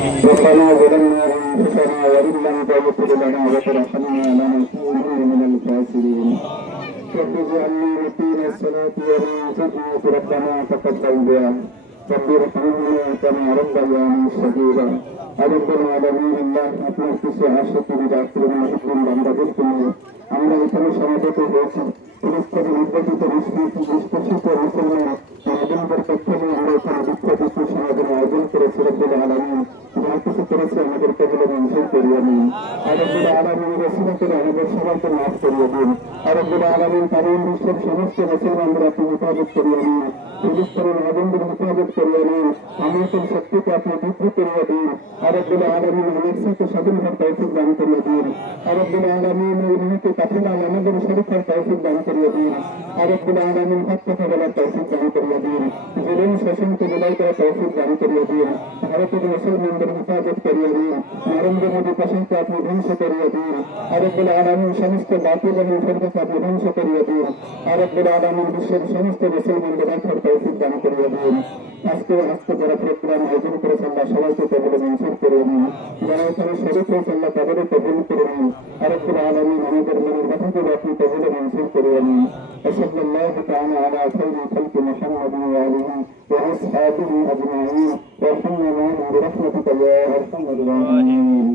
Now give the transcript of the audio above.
ربنا ظلمنا أنفسنا وإن لم تغفر لنا وترحمنا لنكونن من الخاسرين رب اجعلني مقيم الصلاة ومن ذريتي ربنا تقبل دعاء رب ارحمني كما ربياني صغيرا رب العالمين الله আপনার কিছু আশিকি বিদাতের মুসলিম বান্দাদেরকে নিয়ে আমরা এখানে সমাবেত হয়েছি ফিলিস্তিনের নির্যাতিত নিষ্পেষিত মুসলমান মুসলিমদের পক্ষে নিয়ে আমরা এখানে বিক্ষোভ সমাবেত আয়োজন করেছি রব্বুল আলামিন যা কিছু করেছে আমাদের কবুল মঞ্জুর করিয়ে নিন রব্বুল আলামিনের রসিলা করে আমাদের সবাইকে মাফ করিয়ে দিন রব্বুল আলামিন তামিম বিশ্বের সমস্ত মুসলমানদের আপনি হেফাজত করিয়ে নিন ফিলিস্তিনের আগুনদের হেফাজত করিয়ে নিন আমাদের শক্তিকে আপনি বৃদ্ধি করিয়ে দিন রব্বুল আলামিন আমাদের সাথে স্বাধীন হওয়ার তৌফিক দান করিয়ে দিন রব্বুল আলামিন এই মুহূর্তে কাফেলা আমাদের শরীফের তৌফিক দান করিয়ে দিন রব্বুল আলামিন হক কথা বলার তৌফিক দান করিয়ে দিন জুলুম শোষণকে বিদায় করার তৌফিক দান করিয়ে দিন ভারতের মুসলমানদের হেফাজত করিয়ে দিন নরেন্দ্র মোদী প্রশাসনকে আপনি ধ্বংস করিয়ে দিন রব্বুল আলামিন সমস্ত বাতিল এবং ফিরকাকে আপনি ধ্বংস করিয়ে দিন রব্বুল আলামিন বিশ্বের সমস্ত মুসলমানদের রাখার তৌফিক দান করিয়ে দিন আজকে যারা প্রোগ্রাম আয়োজন করেছে আল্লাহ সবাইকে কবুল মঞ্জুর করে নিন যারা এখানে শরীক হয়েছে আল্লাহ তাদেরও কবুল করে নিন রব্বুল আলামিন আমাদের মনের কথাগুলো আপনি কবুল মঞ্জুর করে নিন সাল্লাল্লাহু তাআলা আলা খায়রি খালকি মুহাম্মাদিন ওয়া আলিহি ওয়া আসহাবিহি আজমাইন ওয়া সাল্লাল্লাহু বিরহমাতিকা ইয়া আরহামার রাহিমিন।